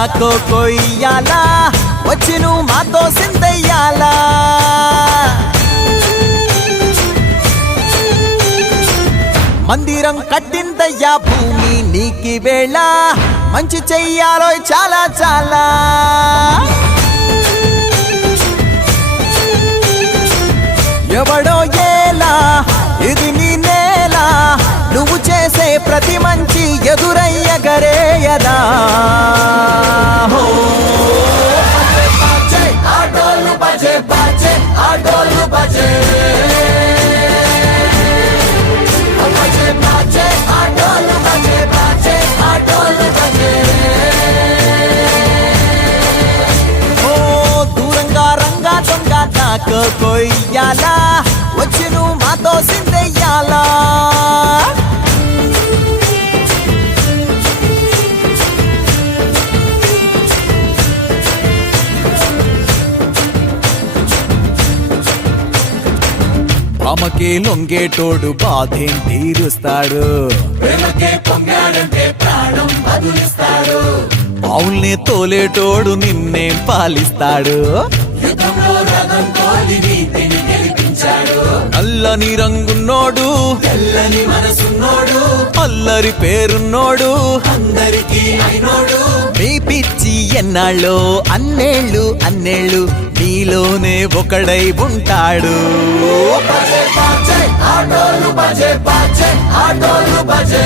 కొయ్యాలా వచ్చి నువ్వు మాతో సిందయ్యాలా మందిరం కట్టిందయ్యా భూమి నీకి వేళ మంచి చెయ్యాలో చాలా చాలా ఎవడో ఏలా ఇది నీ నేల నువ్వు చేసే ప్రతి మంచి ఎదురయ్యగరేయదా ఆటోలు బజే బజే ఆటోలు బజే కొయ్యాలా వచ్చి నువ్వు మాతో సిందయ్యాలా అమ్మకే లొంగేటోడు బాధేం తీరుస్తాడు పావుల్ని తోలేటోడు నిన్నేం పాలిస్తాడు నల్లని రంగున్నోడు తెల్లని మనసున్నోడు అల్లరి పేరున్నోడు అందరికీ అయినోడు మీ పిచ్చి ఎన్నాళ్ళో అన్నేళ్ళు అన్నేళ్ళు నీలోనే ఒకడై ఉంటాడు ఆటోలు బజే బజే ఆటోలు బజే